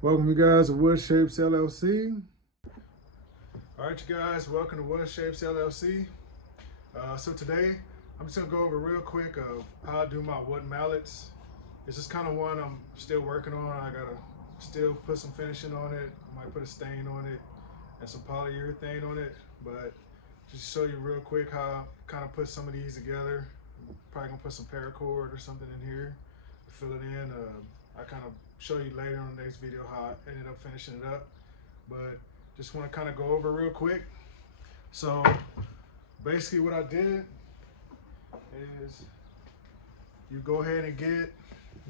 Welcome you guys to Wood Shapes LLC. All right, you guys, welcome to Wood Shapes LLC. So today, I'm just gonna go over real quick of how I do my wood mallets. This is kind of one I'm still working on. I gotta still put some finishing on it. I might put a stain on it and some polyurethane on it, but just show you real quick how I kind of put some of these together. I'm probably gonna put some paracord or something in here to fill it in. I kind of show you later on the next video how I ended up finishing it up, but just want to kind of go over real quick. So basically what I did is you go ahead and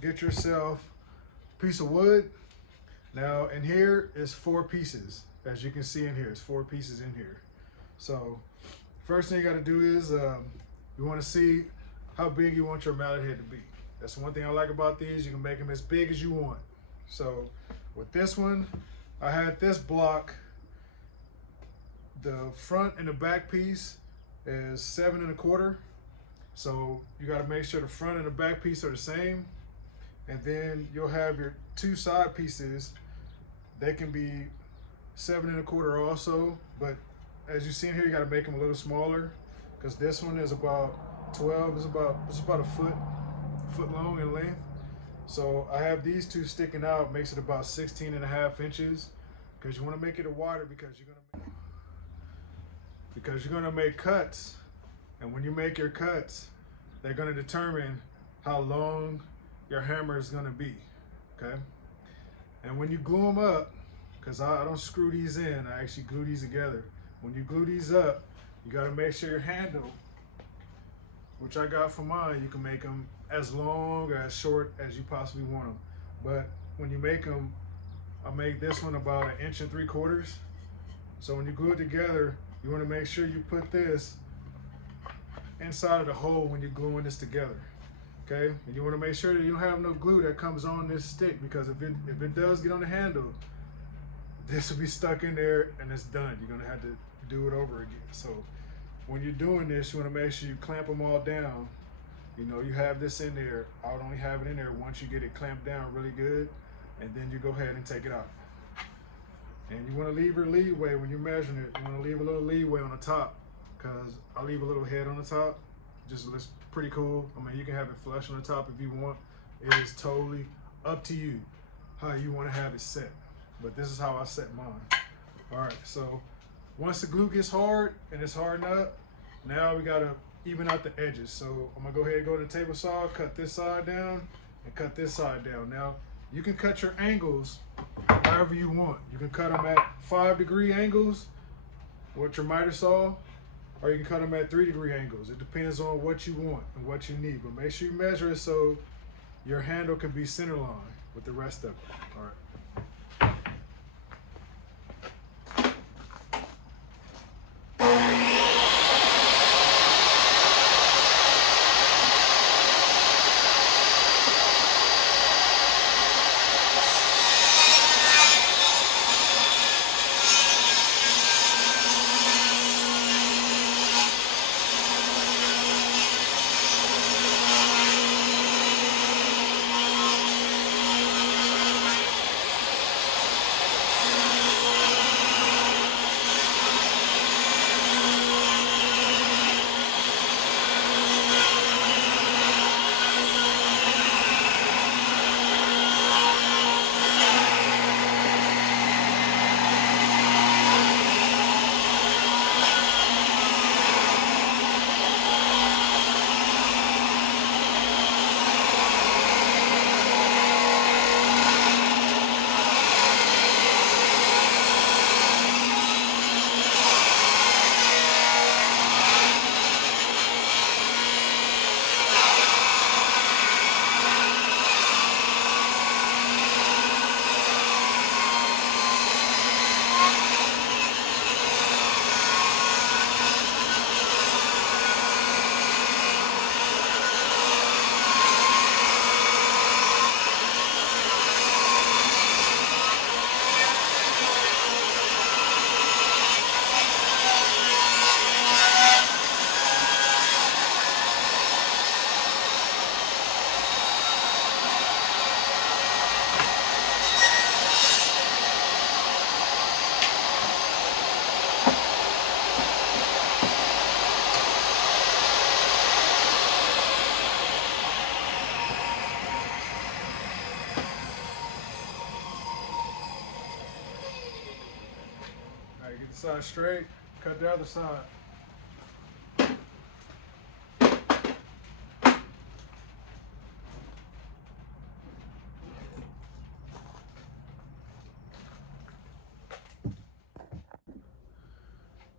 get yourself a piece of wood. Now in here is 4 pieces. As you can see in here, it's 4 pieces in here. So first thing you got to do is you want to see how big you want your mallet head to be. That's one thing I like about these. You can make them as big as you want. So with this one, I had this block. The front and the back piece is 7 1/4. So you got to make sure the front and the back piece are the same. And then you'll have your 2 side pieces. They can be 7 1/4 also, but as you see in here, you got to make them a little smaller because this one is about 12. It's about a foot long in length. So I have these 2 sticking out, makes it about 16 1/2 inches, because you want to make it wider because you're gonna make cuts, and when you make your cuts, they're gonna determine how long your hammer is gonna be. Okay, and when you glue them up, because I don't screw these in, I actually glue these together. When you glue these up, you got to make sure your handle, which I got for mine, you can make them as long or as short as you possibly want them. But when you make them, I make this one about 1 3/4 inches. So when you glue it together, you want to make sure you put this inside of the hole when you're gluing this together. Okay, and you want to make sure that you don't have no glue that comes on this stick, because if it does get on the handle, this will be stuck in there and it's done. You're gonna have to do it over again. So when you're doing this, you want to make sure you clamp them all down. You know, you have this in there. I would only have it in there once you get it clamped down really good, and then you go ahead and take it out. And you want to leave your leeway when you're measuring it. You want to leave a little leeway on the top, because I leave a little head on the top. Just looks pretty cool. I mean, you can have it flush on the top if you want. It is totally up to you how you want to have it set. But this is how I set mine. All right, so once the glue gets hard and it's hardened up, now we gotta even out the edges. So I'm gonna go ahead and go to the table saw, cut this side down and cut this side down. Now you can cut your angles however you want. You can cut them at 5-degree angles with your miter saw, or you can cut them at 3-degree angles. It depends on what you want and what you need, but make sure you measure it so your handle can be center line with the rest of it. All right. side straight, cut the other side.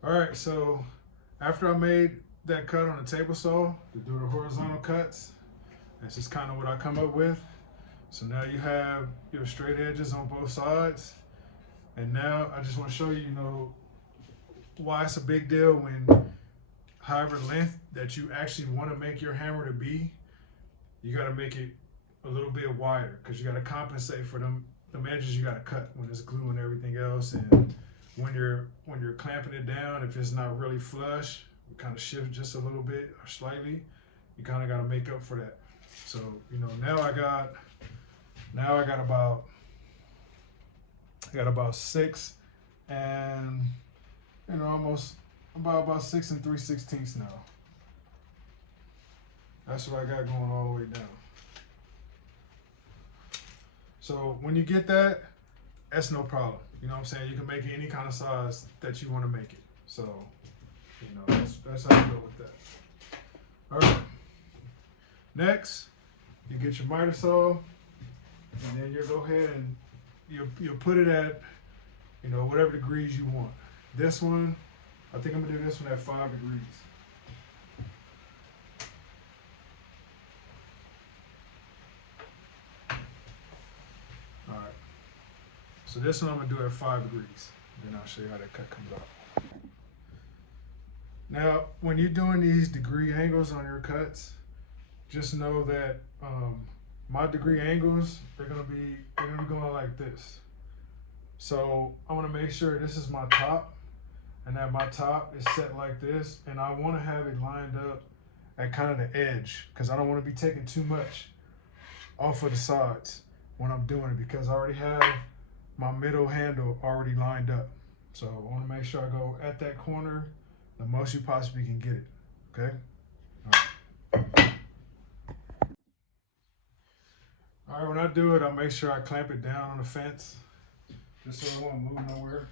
All right, so after I made that cut on the table saw to do the horizontal cuts, that's just kind of what I come up with. So now you have your straight edges on both sides. And now I just want to show you, why it's a big deal when however length that you actually want to make your hammer to be, you got to make it a little bit wider because you got to compensate for them edges you got to cut when there's glue and everything else. And when you're clamping it down, if it's not really flush, you kind of shift just a little bit or slightly. You kind of got to make up for that. So now I got about 6 and almost about 6 3/16 now. That's what I got going all the way down. So when you get that, that's no problem. You know what I'm saying? You can make it any kind of size that you want to make it. So, that's how you go with that. All right. Next, you get your miter saw, and then you'll go ahead and you'll put it at, whatever degrees you want. This one, I think I'm gonna do this one at 5 degrees. All right. So this one I'm gonna do at 5 degrees. Then I'll show you how that cut comes out. Now, when you're doing these degree angles on your cuts, just know that my degree angles, they're gonna be going like this. So I want to make sure this is my top, and that my top is set like this, and I want to have it lined up at kind of the edge because I don't want to be taking too much off of the sides when I'm doing it because I already have my middle handle already lined up. So I want to make sure I go at that corner the most you possibly can get it. Okay? All right. All right, when I do it, I'll make sure I clamp it down on the fence just so it won't move nowhere.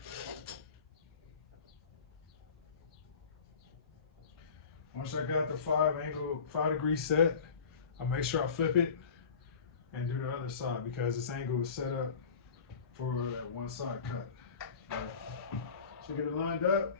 Once I got the 5 degree set, I'll make sure I flip it and do the other side because this angle is set up for that one side cut. All right. So get it lined up.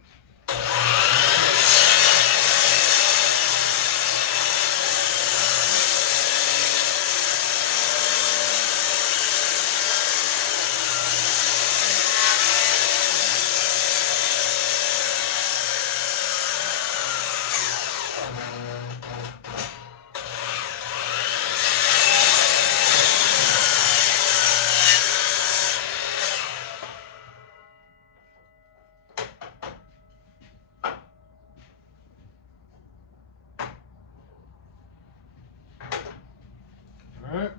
All right.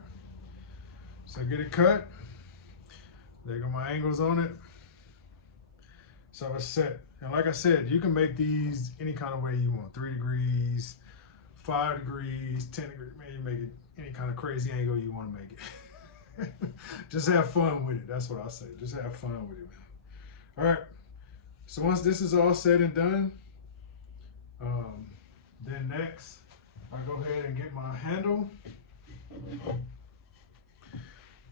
So get it cut. There go my angles on it. So it's set. And like I said, you can make these any kind of way you want. 3 degrees, 5 degrees, 10 degrees. Man, you make it any kind of crazy angle you want to make it. Just have fun with it. That's what I say. Just have fun with it, man. All right. So once this is all said and done, then next, I go ahead and get my handle.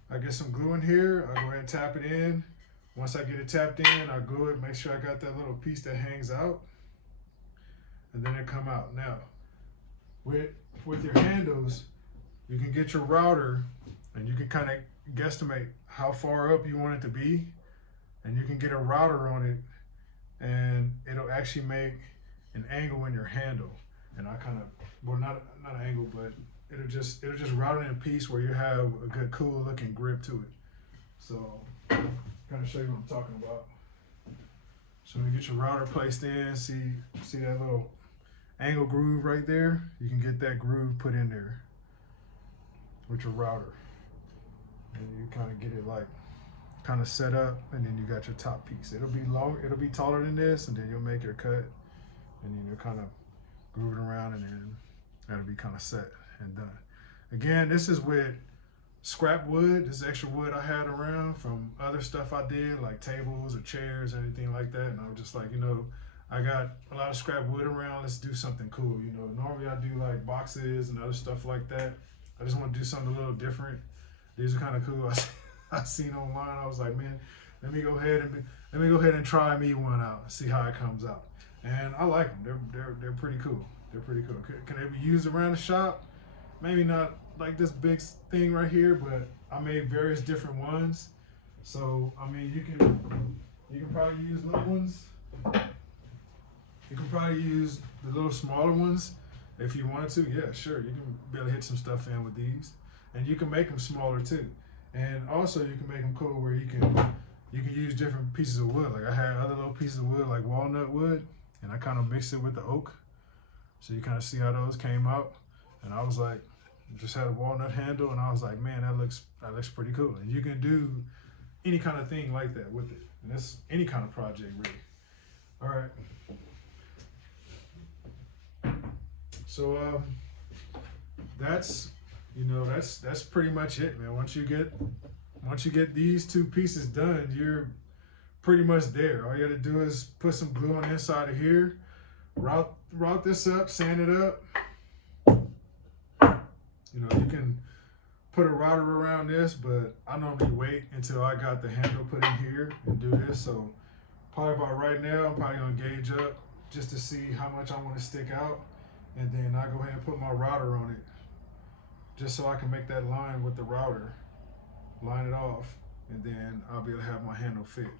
I get some glue in here. I go ahead and tap it in. Once I get it tapped in, I glue it, make sure I got that little piece that hangs out, and then it come out. Now, with your handles, you can get your router, and you can kind of guesstimate how far up you want it to be, and you can get a router on it, and it'll actually make an angle in your handle. And I kind of, well, not an angle, but it'll just route it in a piece where you have a good, cool looking grip to it. So, kind of show you what I'm talking about. So when you get your router placed in, see that little angle groove right there? You can get that groove put in there with your router. And you kind of get it like kind of set up, and then you got your top piece. It'll be long, it'll be taller than this, and then you'll make your cut, and then you'll kind of groove it around, and then that'll be kind of set and done. Again, this is with scrap wood. This extra wood I had around from other stuff I did, like tables or chairs or anything like that. And I was just like, you know, I got a lot of scrap wood around. Let's do something cool. You know, normally I do like boxes and other stuff like that. I just want to do something a little different. These are kind of cool. I seen online. I was like, man, let me go ahead and try me one out. See how it comes out. And I like them. They're pretty cool. They're pretty cool. Can they be used around the shop? Maybe not like this big thing right here, but I made various different ones. So I mean, you can probably use little ones. You can probably use the little smaller ones if you wanted to. Yeah, sure. You can be able to hit some stuff in with these, and you can make them smaller too. And also, you can make them cool where you can use different pieces of wood. Like I had other little pieces of wood, like walnut wood, and I kind of mixed it with the oak. So you kind of see how those came out. And I was like, just had a walnut handle, and I was like, man, that looks pretty cool. And you can do any kind of thing like that with it, and that's any kind of project really. All right. So that's that's pretty much it, man. Once you get these two pieces done, you're pretty much there. All you got to do is put some glue on the inside of here, route this up, sand it up. You know, you can put a router around this, but I normally wait until I got the handle put in here and do this. So probably about right now, I'm probably gonna gauge up just to see how much I want to stick out, and then I go ahead and put my router on it, just so I can make that line with the router, line it off, and then I'll be able to have my handle fit.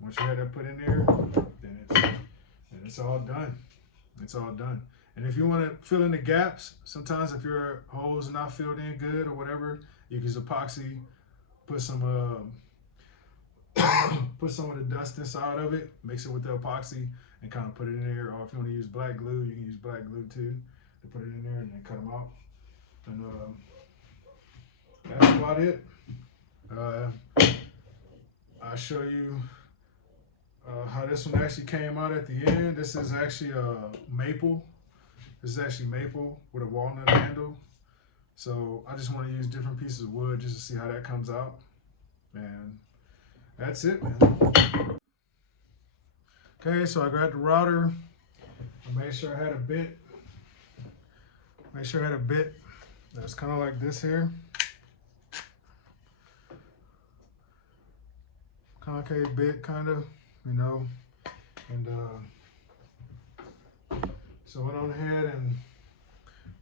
Once you have that put in there, then it's all done. It's all done. And if you want to fill in the gaps, sometimes if your holes are not filled in good or whatever, you can use epoxy, put some put some of the dust inside of it, mix it with the epoxy, and kind of put it in there. Or if you want to use black glue, you can use black glue too to put it in there and then cut them out. And that's about it. I'll show you how this one actually came out at the end. This is actually maple. This is actually maple with a walnut handle. So I just want to use different pieces of wood just to see how that comes out. And that's it, man. Okay, so I grabbed the router. I made sure I had a bit. Make sure I had a bit that's kind of like this here. Concave bit, kind of, you know. And so went on ahead and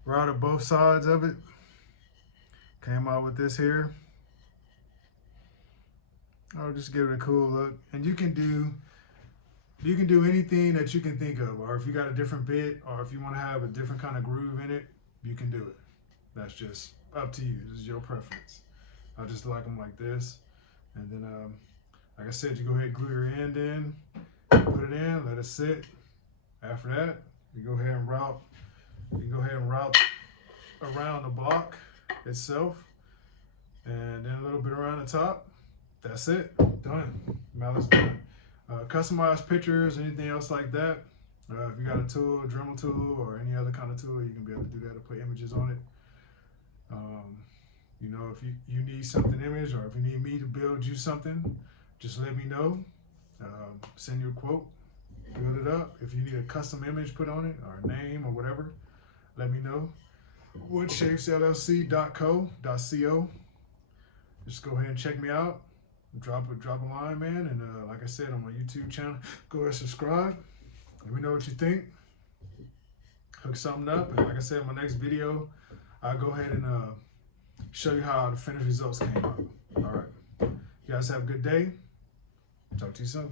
routed both sides of it. Came out with this here. I'll just give it a cool look. And you can do anything that you can think of, or if you got a different bit, or if you want to have a different kind of groove in it, you can do it. That's just up to you. This is your preference. I just like them like this. And then, like I said, you go ahead and glue your end in, put it in, let it sit. After that, you go ahead and route. You can go ahead and route around the block itself, and then a little bit around the top. That's it. Done. Mallet's done. Customized pictures, anything else like that. If you got a tool, a Dremel tool, or any other kind of tool, you can be able to do that to put images on it. You know, if you need something image, or if you need me to build you something, just let me know. Send you a quote, build it up. If you need a custom image put on it, or a name or whatever, let me know. woodshapesllc.co. Just go ahead and check me out. Drop a line, man. And like I said, on my YouTube channel, go ahead and subscribe. Let me know what you think. Hook something up. And like I said, in my next video, I'll go ahead and show you how the finished results came out. All right. You guys have a good day. Talk to you soon.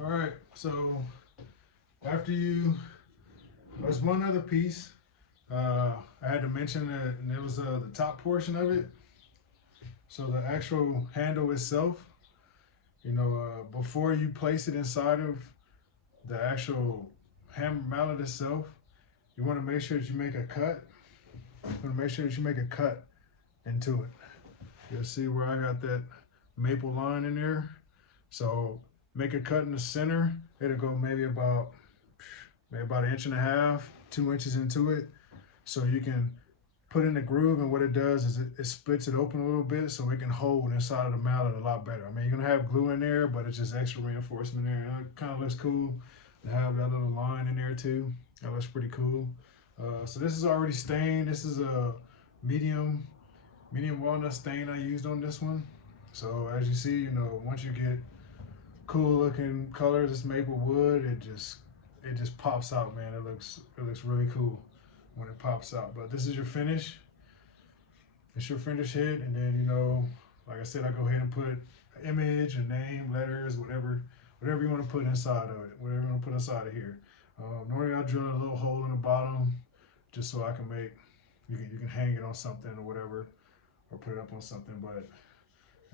All right. So after there's one other piece I had to mention, and it was the top portion of it. So the actual handle itself, you know, before you place it inside of the actual hammer mallet itself, you want to make sure that you make a cut. You want to make sure that you make a cut into it. You'll see where I got that maple line in there. So make a cut in the center. It'll go maybe about an inch and a half, 2 inches into it. So you can put in the groove, and what it does is it splits it open a little bit so it can hold inside of the mallet a lot better. I mean, you're gonna have glue in there, but it's just extra reinforcement there. And it kind of looks cool to have that little line in there too. That looks pretty cool. So this is already stained. This is a medium walnut stain I used on this one. So as you see, you know, once you get cool looking colors, this maple wood, it just pops out, man. It looks really cool when it pops out. But this is your finish. It's your finish hit, and then, you know, like I said, I go ahead and put an image, a name, letters, whatever you want to put inside of it, whatever you want to put inside of here. Normally I drill a little hole in the bottom just so I can make, you can hang it on something or whatever, or put it up on something. But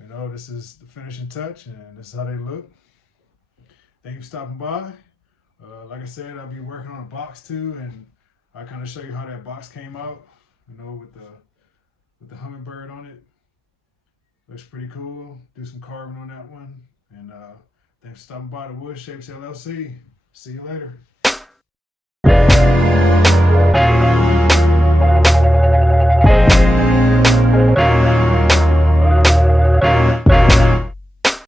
you know, this is the finishing touch, and this is how they look. Thank you for stopping by. Like I said, I'll be working on a box too, and I kind of show you how that box came out, you know, with the hummingbird on it. Looks pretty cool. Do some carving on that one. And thanks for stopping by the Wood Shapes LLC. See you later.